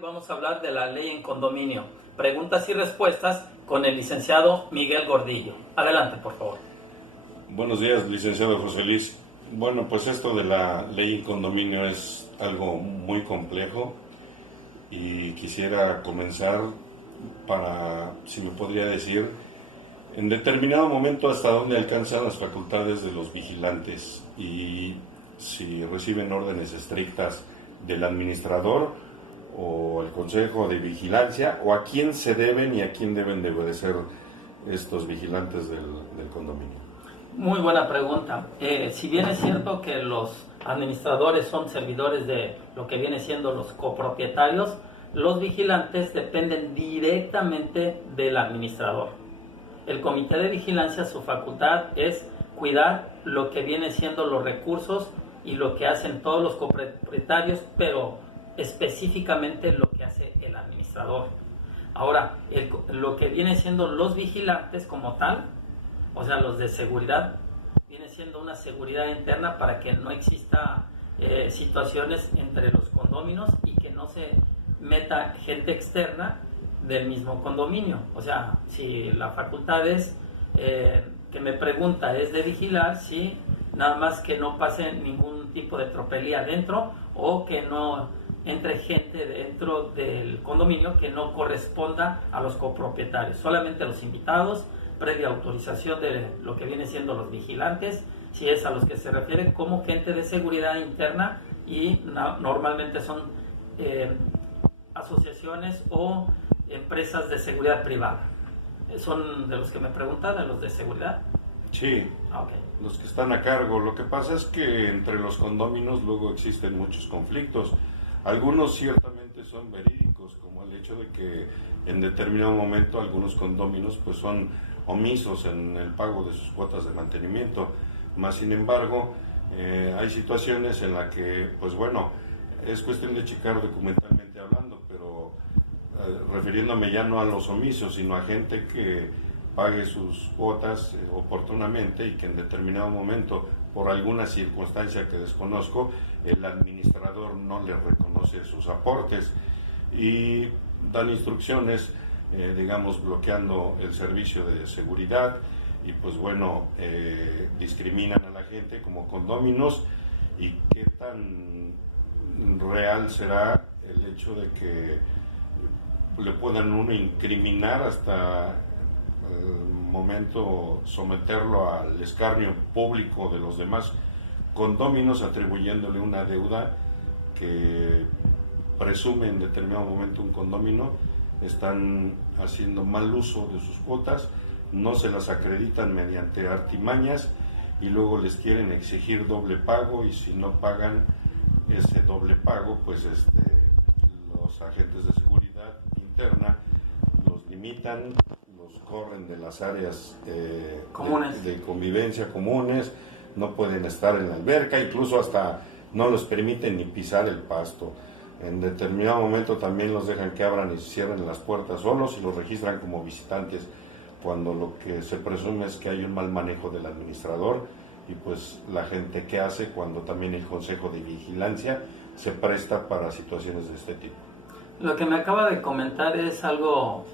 vamos a hablar de la ley en condominio. Preguntas y respuestas con el licenciado Miguel Gordillo. Adelante, por favor. Buenos días, licenciado José Luis. Bueno, pues esto de la ley en condominio es algo muy complejo y quisiera comenzar para, si me podría decir, en determinado momento hasta dónde alcanzan las facultades de los vigilantes y si reciben órdenes estrictas del administrador o el consejo de vigilancia, o a quién se deben y a quién deben de obedecer estos vigilantes del condominio. Muy buena pregunta. Si bien es cierto que los administradores son servidores de lo que viene siendo los copropietarios, los vigilantes dependen directamente del administrador. El comité de vigilancia, su facultad es cuidar lo que viene siendo los recursos y lo que hacen todos los copropietarios, pero específicamente lo que hace el administrador. Ahora, lo que viene siendo los vigilantes como tal, o sea, los de seguridad, viene siendo una seguridad interna para que no exista situaciones entre los condóminos y que no se meta gente externa del mismo condominio. O sea, si la facultad es, que me pregunta, es de vigilar, sí, nada más que no pase ningún tipo de tropelía dentro o que no entre gente dentro del condominio que no corresponda a los copropietarios, solamente los invitados, previa autorización de lo que viene siendo los vigilantes, si es a los que se refiere como gente de seguridad interna, y normalmente son asociaciones o empresas de seguridad privada. ¿Son de los que me preguntan, de los de seguridad? Sí, Okay. Los que están a cargo. Lo que pasa es que entre los condóminos luego existen muchos conflictos. Algunos ciertamente son verídicos, como el hecho de que en determinado momento algunos condóminos pues son omisos en el pago de sus cuotas de mantenimiento. Más sin embargo, hay situaciones en las que, pues bueno, es cuestión de checar documentalmente hablando, pero refiriéndome ya no a los omisos, sino a gente que pague sus cuotas oportunamente y que en determinado momento, por alguna circunstancia que desconozco, el administrador no le reconoce sus aportes y dan instrucciones, digamos, bloqueando el servicio de seguridad y pues bueno, discriminan a la gente como condóminos. Y qué tan real será el hecho de que le puedan uno incriminar hasta el momento someterlo al escarnio público de los demás condóminos, atribuyéndole una deuda que presume en determinado momento un condomino, están haciendo mal uso de sus cuotas, no se las acreditan mediante artimañas y luego les quieren exigir doble pago, y si no pagan ese doble pago, pues los agentes de seguridad interna los limitan, los corren de las áreas de convivencia comunes, no pueden estar en la alberca, incluso hasta no les permiten ni pisar el pasto. En determinado momento también los dejan que abran y cierren las puertas solos y los registran como visitantes, cuando lo que se presume es que hay un mal manejo del administrador. Y pues la gente, ¿qué hace cuando también el consejo de vigilancia se presta para situaciones de este tipo? Lo que me acaba de comentar es algo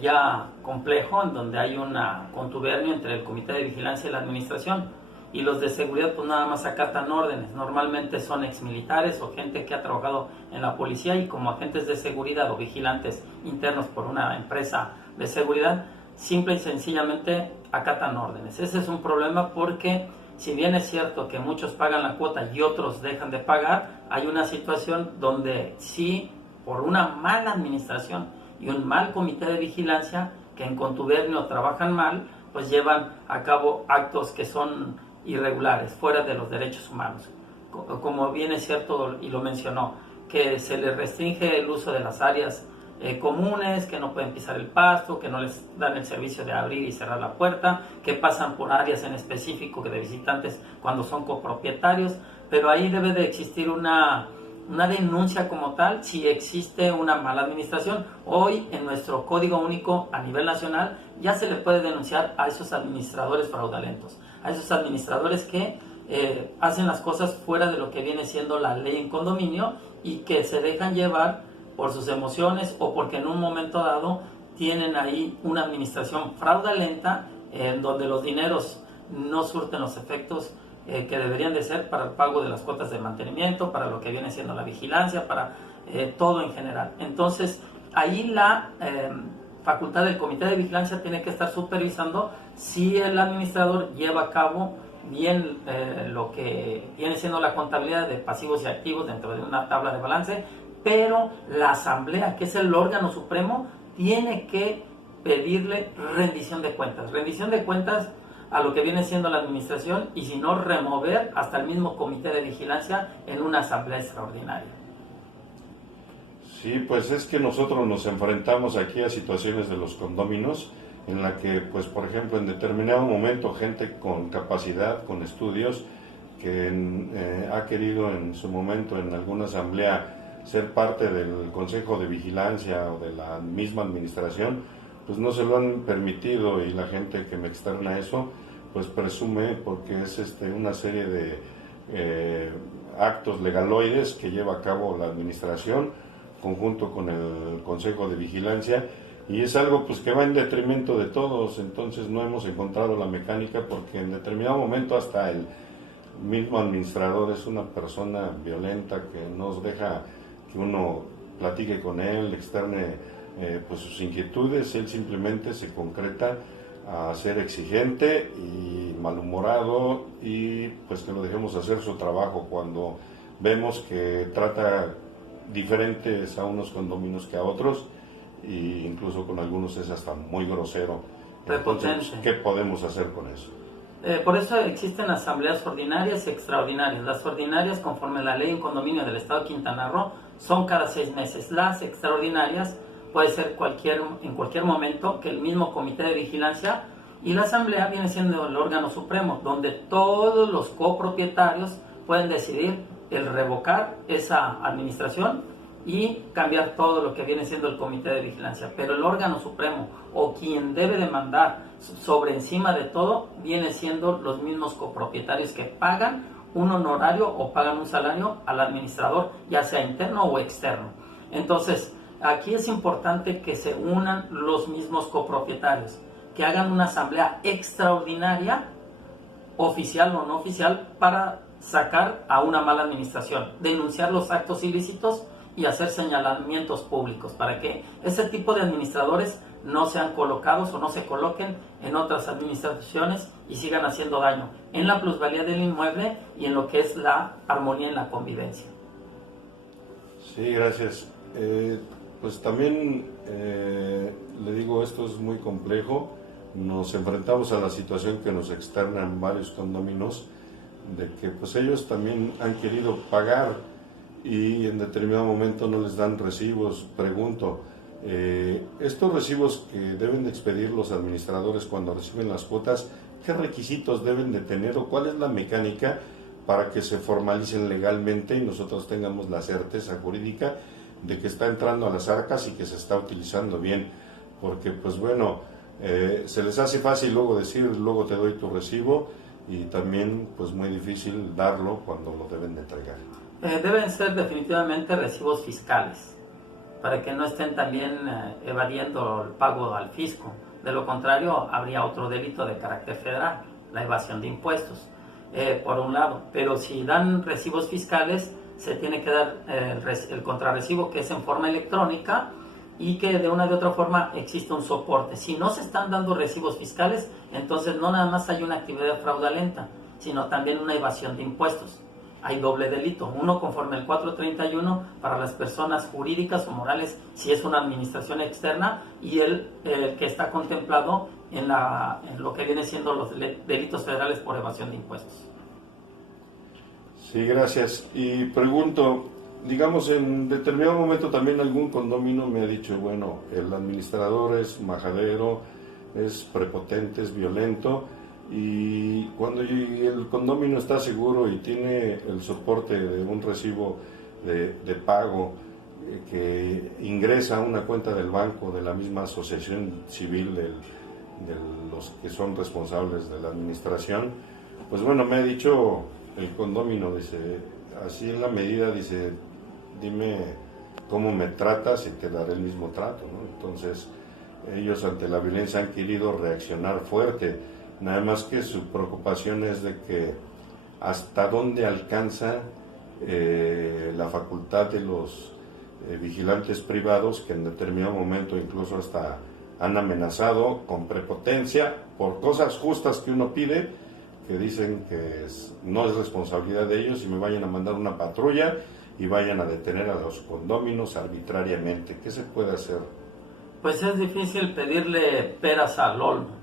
ya complejo, en donde hay una contubernio entre el comité de vigilancia y la administración, y los de seguridad pues nada más acatan órdenes. Normalmente son exmilitares o gente que ha trabajado en la policía, y como agentes de seguridad o vigilantes internos por una empresa de seguridad, simple y sencillamente acatan órdenes. Ese es un problema, porque si bien es cierto que muchos pagan la cuota y otros dejan de pagar, hay una situación donde sí, por una mala administración y un mal comité de vigilancia que en contubernio trabajan mal, pues llevan a cabo actos que son irregulares, fuera de los derechos humanos. Como bien es cierto y lo mencionó, que se les restringe el uso de las áreas comunes, que no pueden pisar el pasto, que no les dan el servicio de abrir y cerrar la puerta, que pasan por áreas en específico que de visitantes cuando son copropietarios, pero ahí debe de existir una denuncia como tal si existe una mala administración. Hoy en nuestro Código Único a nivel nacional ya se le puede denunciar a esos administradores fraudulentos, a esos administradores que hacen las cosas fuera de lo que viene siendo la ley en condominio y que se dejan llevar por sus emociones o porque en un momento dado tienen ahí una administración fraudulenta en donde los dineros no surten los efectos que deberían de ser para el pago de las cuotas de mantenimiento, para lo que viene siendo la vigilancia, para todo en general. Entonces, ahí la facultad del Comité de Vigilancia tiene que estar supervisando si el administrador lleva a cabo bien lo que viene siendo la contabilidad de pasivos y activos dentro de una tabla de balance, pero la asamblea, que es el órgano supremo, tiene que pedirle rendición de cuentas a lo que viene siendo la administración, y si no, remover hasta el mismo comité de vigilancia en una asamblea extraordinaria. Sí, pues es que nosotros nos enfrentamos aquí a situaciones de los condóminos en la que, pues por ejemplo, en determinado momento gente con capacidad, con estudios, que ha querido en su momento en alguna asamblea ser parte del Consejo de Vigilancia o de la misma administración, pues no se lo han permitido, y la gente que me externa eso, pues presume, porque es una serie de actos legaloides que lleva a cabo la administración conjunto con el Consejo de Vigilancia, y es algo pues que va en detrimento de todos. Entonces no hemos encontrado la mecánica, porque en determinado momento hasta el mismo administrador es una persona violenta que nos deja que uno platique con él, externe pues sus inquietudes. Él simplemente se concreta a ser exigente y malhumorado, y pues que lo dejemos hacer su trabajo cuando vemos que trata diferentes a unos condóminos que a otros, e incluso con algunos es hasta muy grosero. Entonces, ¿qué podemos hacer con eso? Por eso existen asambleas ordinarias y extraordinarias. Las ordinarias, conforme a la ley en condominio del Estado de Quintana Roo, son cada 6 meses. Las extraordinarias puede ser en cualquier momento, que el mismo comité de vigilancia, y la asamblea viene siendo el órgano supremo, donde todos los copropietarios pueden decidir el revocar esa administración y cambiar todo lo que viene siendo el comité de vigilancia. Pero el órgano supremo, o quien debe de mandar sobre encima de todo, viene siendo los mismos copropietarios, que pagan un honorario o pagan un salario al administrador, ya sea interno o externo. Entonces, aquí es importante que se unan los mismos copropietarios, que hagan una asamblea extraordinaria, oficial o no oficial, para sacar a una mala administración, denunciar los actos ilícitos y hacer señalamientos públicos para que ese tipo de administradores no sean colocados o no se coloquen en otras administraciones y sigan haciendo daño en la plusvalía del inmueble y en lo que es la armonía en la convivencia. Sí, gracias. Pues también le digo, esto es muy complejo. Nos enfrentamos a la situación que nos externan varios condóminos, de que pues ellos también han querido pagar y en determinado momento no les dan recibos. Pregunto, estos recibos que deben de expedir los administradores cuando reciben las cuotas, ¿qué requisitos deben de tener o cuál es la mecánica para que se formalicen legalmente y nosotros tengamos la certeza jurídica de que está entrando a las arcas y que se está utilizando bien? Porque pues bueno, se les hace fácil luego decir, luego te doy tu recibo, y también pues muy difícil darlo cuando lo deben de entregar. Deben ser definitivamente recibos fiscales, para que no estén también evadiendo el pago al fisco. De lo contrario, habría otro delito de carácter federal, la evasión de impuestos, por un lado. Pero si dan recibos fiscales, se tiene que dar el contrarrecibo, que es en forma electrónica, y que de una u otra forma existe un soporte. Si no se están dando recibos fiscales, entonces no nada más hay una actividad fraudulenta, sino también una evasión de impuestos. Hay doble delito, uno conforme al 431 para las personas jurídicas o morales si es una administración externa, y el que está contemplado en lo que viene siendo los delitos federales por evasión de impuestos. Sí, gracias. Y pregunto, digamos, en determinado momento también algún condomino me ha dicho, bueno, el administrador es majadero, es prepotente, es violento, y cuando el condomino está seguro y tiene el soporte de un recibo de pago que ingresa a una cuenta del banco de la misma asociación civil de los que son responsables de la administración, pues bueno, me ha dicho el condomino, dice, así en la medida, dice, dime cómo me tratas y te daré el mismo trato, ¿no? Entonces, ellos ante la violencia han querido reaccionar fuerte, nada más que su preocupación es de que hasta dónde alcanza la facultad de los vigilantes privados, que en determinado momento incluso hasta han amenazado con prepotencia por cosas justas que uno pide, que dicen que no es responsabilidad de ellos y me vayan a mandar una patrulla y vayan a detener a los condóminos arbitrariamente. ¿Qué se puede hacer? Pues es difícil pedirle peras al olmo.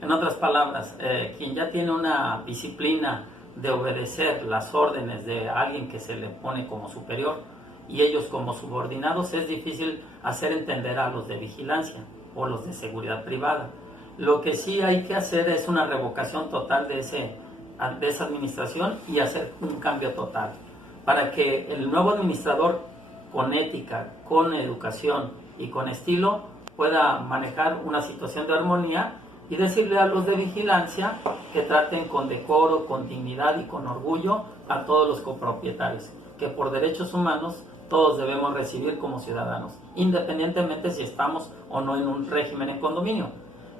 En otras palabras, quien ya tiene una disciplina de obedecer las órdenes de alguien que se le pone como superior y ellos como subordinados, es difícil hacer entender a los de vigilancia o los de seguridad privada. Lo que sí hay que hacer es una revocación total de esa administración y hacer un cambio total para que el nuevo administrador, con ética, con educación y con estilo, pueda manejar una situación de armonía y decirle a los de vigilancia que traten con decoro, con dignidad y con orgullo a todos los copropietarios, que por derechos humanos todos debemos recibir como ciudadanos, independientemente si estamos o no en un régimen en condominio.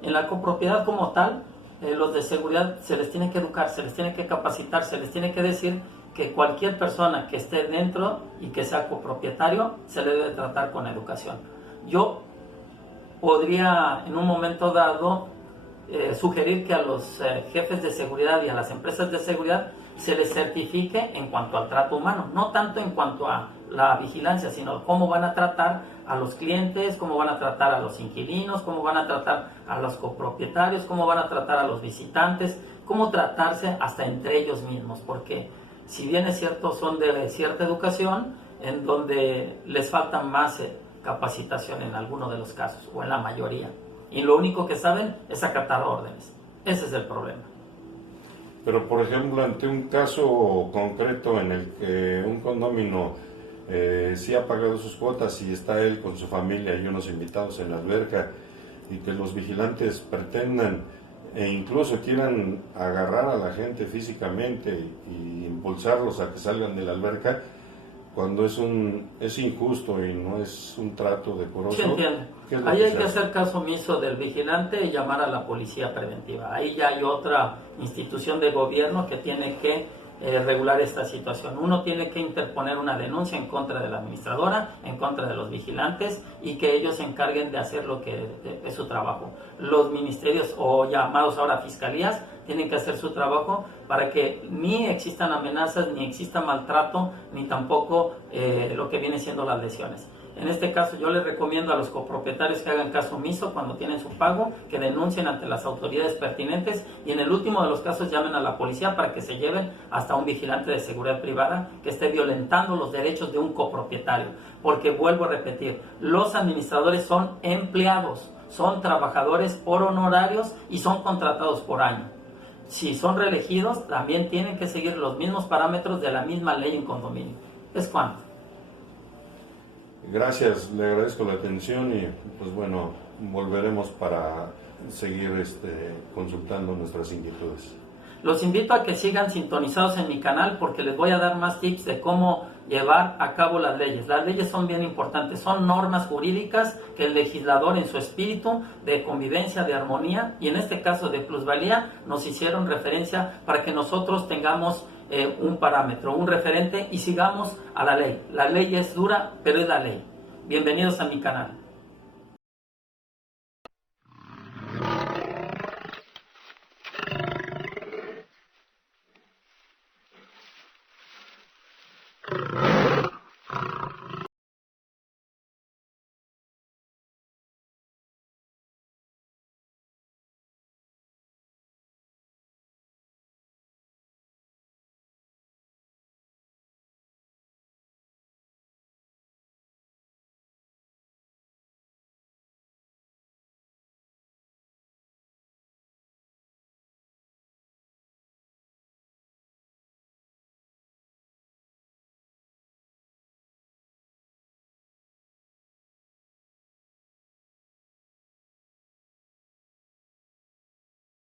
En la copropiedad como tal, los de seguridad se les tiene que educar, se les tiene que capacitar, se les tiene que decir que cualquier persona que esté dentro y que sea copropietario se le debe tratar con educación. Yo podría en un momento dado sugerir que a los jefes de seguridad y a las empresas de seguridad se les certifique en cuanto al trato humano, no tanto en cuanto a la vigilancia, sino cómo van a tratar a los clientes, cómo van a tratar a los inquilinos, cómo van a tratar a los copropietarios, cómo van a tratar a los visitantes, cómo tratarse hasta entre ellos mismos, porque si bien es cierto son de cierta educación, en donde les falta más capacitación en algunos de los casos, o en la mayoría, y lo único que saben es acatar órdenes. Ese es el problema. Pero, por ejemplo, ante un caso concreto en el que un condominio sí ha pagado sus cuotas y está él con su familia y unos invitados en la alberca, y que los vigilantes pretendan e incluso quieran agarrar a la gente físicamente y impulsarlos a que salgan de la alberca, cuando es injusto y no es un trato decoroso. Sí, entiendo. Ahí hay que hacer caso omiso del vigilante y llamar a la policía preventiva. Ahí ya hay otra institución de gobierno que tiene que regular esta situación. Uno tiene que interponer una denuncia en contra de la administradora, en contra de los vigilantes, y que ellos se encarguen de hacer lo que es su trabajo. Los ministerios, o llamados ahora fiscalías, tienen que hacer su trabajo para que ni existan amenazas, ni exista maltrato, ni tampoco lo que viene siendo las lesiones. En este caso yo les recomiendo a los copropietarios que hagan caso omiso cuando tienen su pago, que denuncien ante las autoridades pertinentes y en el último de los casos llamen a la policía para que se lleven hasta un vigilante de seguridad privada que esté violentando los derechos de un copropietario. Porque vuelvo a repetir, los administradores son empleados, son trabajadores por honorarios y son contratados por año. Si son reelegidos, también tienen que seguir los mismos parámetros de la misma ley en condominio. ¿Es cuánto? Gracias, le agradezco la atención y pues bueno, volveremos para seguir consultando nuestras inquietudes. Los invito a que sigan sintonizados en mi canal porque les voy a dar más tips de cómo llevar a cabo las leyes. Las leyes son bien importantes, son normas jurídicas que el legislador en su espíritu de convivencia, de armonía y en este caso de plusvalía nos hicieron referencia para que nosotros tengamos un parámetro, un referente y sigamos a la ley. La ley es dura, pero es la ley. Bienvenidos a mi canal.